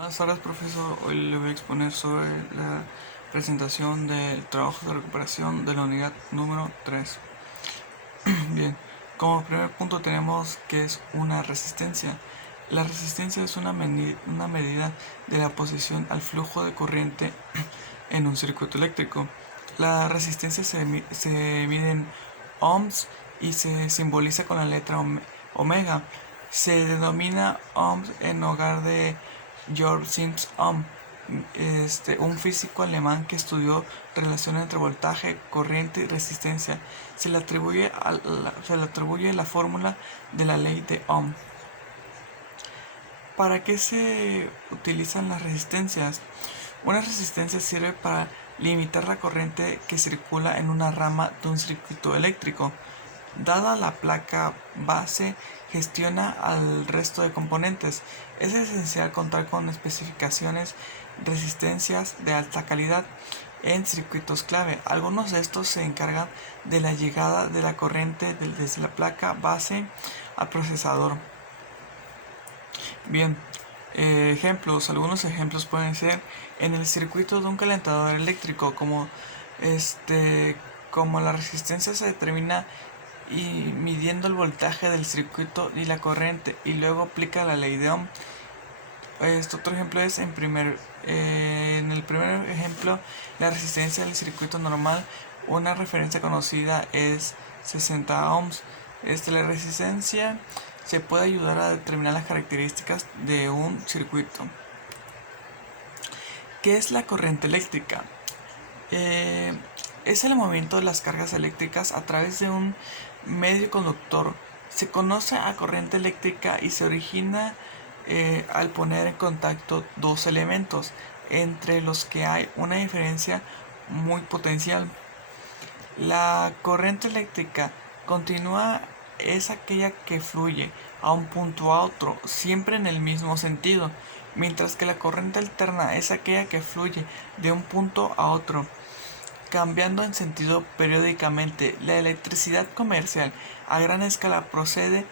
Buenas tardes, profesor. Hoy le voy a exponer sobre la presentación del trabajo de recuperación de la unidad número 3. Bien, como primer punto tenemos que es una resistencia. La resistencia es una medida de la oposición al flujo de corriente en un circuito eléctrico. La resistencia se mide en ohms y se simboliza con la letra omega. Se denomina ohms en hogar de Georg Sims Ohm, un físico alemán que estudió relaciones entre voltaje, corriente y resistencia. Se le atribuye la fórmula de la ley de Ohm. ¿Para qué se utilizan las resistencias? Una resistencia sirve para limitar la corriente que circula en una rama de un circuito eléctrico. Dada la placa base, gestiona al resto de componentes. Es esencial contar con especificaciones resistencias de alta calidad en circuitos clave. Algunos de estos se encargan de la llegada de la corriente desde la placa base al procesador. Bien, algunos ejemplos pueden ser en el circuito de un calentador eléctrico, como la resistencia se determina y midiendo el voltaje del circuito y la corriente y luego aplica la ley de Ohm. Otro ejemplo es en el primer ejemplo, la resistencia del circuito normal. Una referencia conocida es 60 ohms. La resistencia se puede ayudar a determinar las características de un circuito. ¿Qué es la corriente eléctrica? Es el movimiento de las cargas eléctricas a través de un medio conductor. Se conoce a corriente eléctrica y se origina al poner en contacto dos elementos entre los que hay una diferencia muy potencial. La corriente eléctrica continua es aquella que fluye a un punto a otro, siempre en el mismo sentido, mientras que la corriente alterna es aquella que fluye de un punto a otro, cambiando en sentido periódicamente. La electricidad comercial a gran escala procede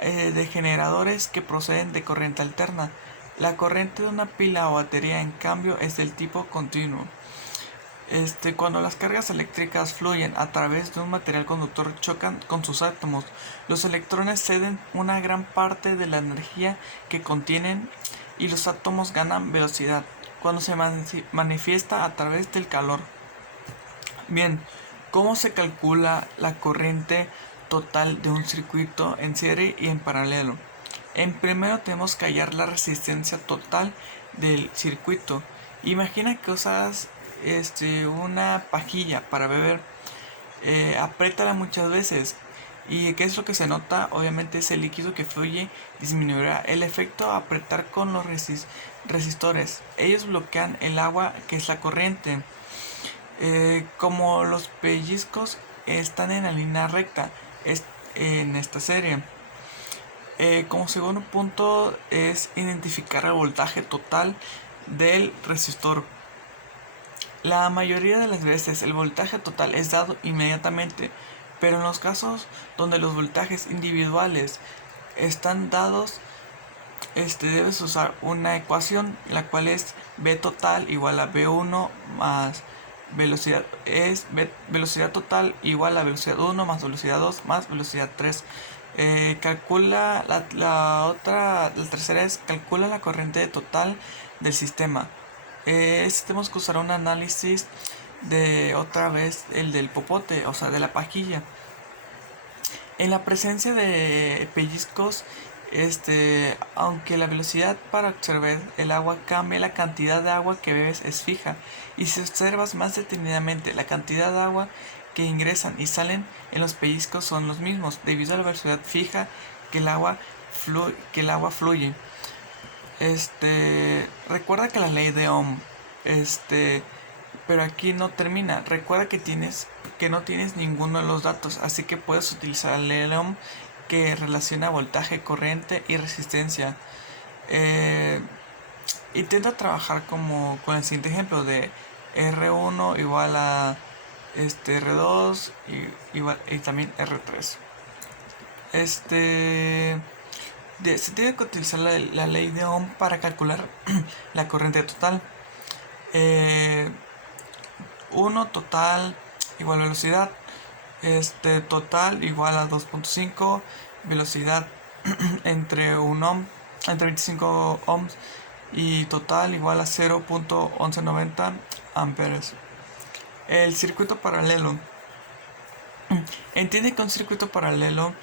de generadores que proceden de corriente alterna. La corriente de una pila o batería, en cambio, es del tipo continuo. Cuando las cargas eléctricas fluyen a través de un material conductor, chocan con sus átomos. Los electrones ceden una gran parte de la energía que contienen y los átomos ganan velocidad cuando se manifiesta a través del calor. Bien, ¿cómo se calcula la corriente total de un circuito en serie y en paralelo? Primero tenemos que hallar la resistencia total del circuito. Imagina que usas una pajilla para beber. Apriétala muchas veces. ¿Y qué es lo que se nota? Obviamente ese líquido que fluye disminuirá. El efecto a apretar con los resistores. Ellos bloquean el agua, que es la corriente. Como los pellizcos están en la línea recta en esta serie. Como segundo punto es identificar el voltaje total del resistor. La mayoría de las veces el voltaje total es dado inmediatamente, pero en los casos donde los voltajes individuales están dados, debes usar una ecuación, la cual es V total igual a V1 más velocidad total igual a velocidad 1 más velocidad 2 más velocidad 3. Calcula la tercera es calcula la corriente total del sistema. Tenemos que usar un análisis de otra vez el del popote, o sea, de la pajilla. En la presencia de pellizcos, aunque la velocidad para observar el agua cambia, la cantidad de agua que bebes es fija. Y si observas más detenidamente, la cantidad de agua que ingresan y salen en los pellizcos son los mismos, debido a la velocidad fija que el agua fluye. Recuerda que la ley de Ohm, pero aquí no termina. Recuerda que no tienes ninguno de los datos, así que puedes utilizar la ley de Ohm, que relaciona voltaje, corriente y resistencia. Intenta trabajar con el siguiente ejemplo de R1 igual a R2 y también R3. Se tiene que utilizar la ley de Ohm para calcular la corriente total. 1 total igual velocidad, total igual a 2.5, velocidad entre 1 ohm, entre 25 ohms, y total igual a 0.1190 amperes. El circuito paralelo. Entiende que un circuito paralelo,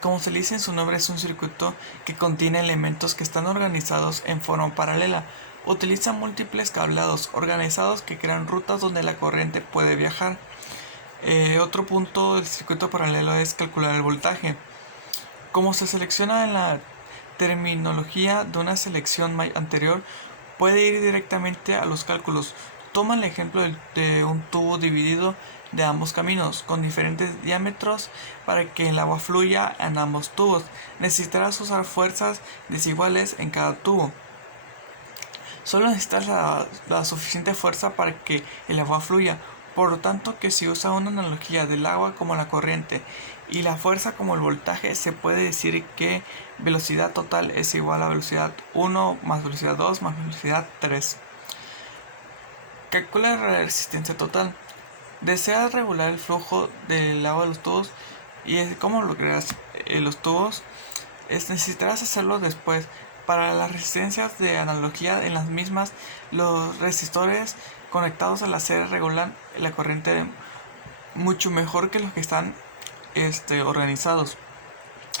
como se le dice en su nombre, es un circuito que contiene elementos que están organizados en forma paralela. Utiliza múltiples cableados organizados que crean rutas donde la corriente puede viajar. Otro punto del circuito paralelo es calcular el voltaje. Como se selecciona en la terminología de una selección anterior, puede ir directamente a los cálculos. Toma el ejemplo de un tubo dividido de ambos caminos con diferentes diámetros para que el agua fluya en ambos tubos. Necesitarás usar fuerzas desiguales en cada tubo. Solo necesitas la suficiente fuerza para que el agua fluya. Por lo tanto, que si usa una analogía del agua como la corriente y la fuerza como el voltaje, se puede decir que velocidad total es igual a velocidad 1 más velocidad 2 más velocidad 3. Calcula la resistencia total. Deseas regular el flujo del agua de los tubos y cómo lograrás los tubos. Necesitarás hacerlo después. Para las resistencias de analogía, en las mismas, los resistores conectados a la serie regulan la corriente mucho mejor que los que están organizados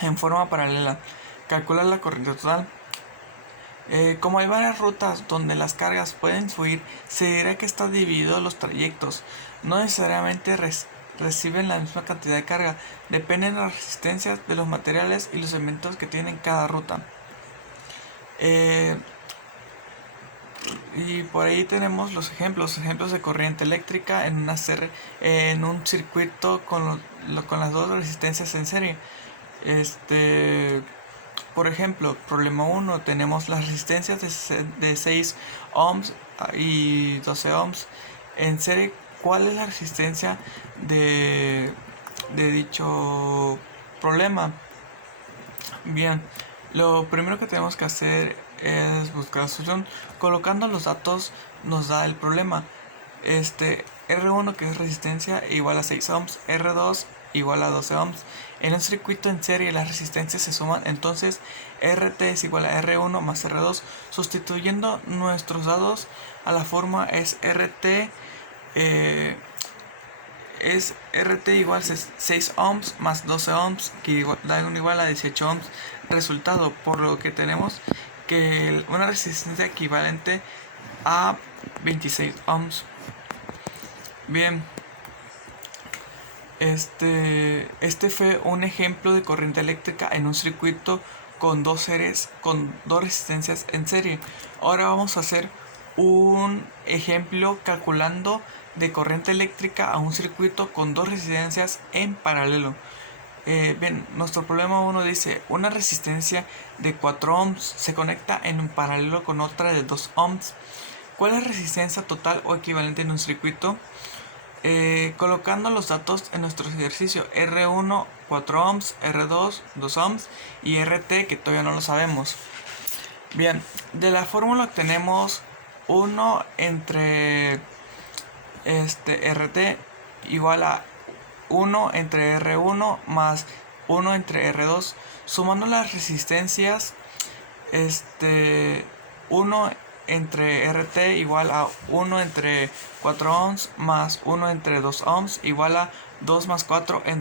en forma paralela. Calcula la corriente total. Como hay varias rutas donde las cargas pueden fluir, se dirá que está dividido los trayectos. No necesariamente reciben la misma cantidad de carga, dependen de las resistencias de los materiales y los elementos que tienen cada ruta. Y por ahí tenemos los ejemplos de corriente eléctrica en un circuito con las dos resistencias en serie. Por ejemplo, problema 1, tenemos las resistencias de 6 ohms y 12 ohms en serie. ¿Cuál es la resistencia de dicho problema? Bien, lo primero que tenemos que hacer es buscar la solución. Colocando los datos nos da el problema. R1, que es resistencia, igual a 6 ohms, R2 igual a 12 ohms. En un circuito en serie las resistencias se suman, entonces RT es igual a R1 más R2. Sustituyendo nuestros datos a la forma es RT igual a 6 ohms más 12 ohms, que da igual a 18 ohms. Resultado, por lo que tenemos que una resistencia equivalente a 26 ohms. Bien, este fue un ejemplo de corriente eléctrica en un circuito con dos resistencias en serie. Ahora vamos a hacer un ejemplo calculando de corriente eléctrica a un circuito con dos resistencias en paralelo. Bien, nuestro problema 1 dice: una resistencia de 4 ohms se conecta en paralelo con otra de 2 ohms. ¿Cuál es la resistencia total o equivalente en un circuito? Colocando los datos en nuestro ejercicio: R1 4 ohms, R2 2 ohms y RT, que todavía no lo sabemos. Bien, de la fórmula obtenemos 1 entre RT igual a 1 entre R1 más 1 entre R2. Sumando las resistencias, 1 entre RT igual a 1 entre 4 ohms más 1 entre 2 ohms igual a 2 más 4 entre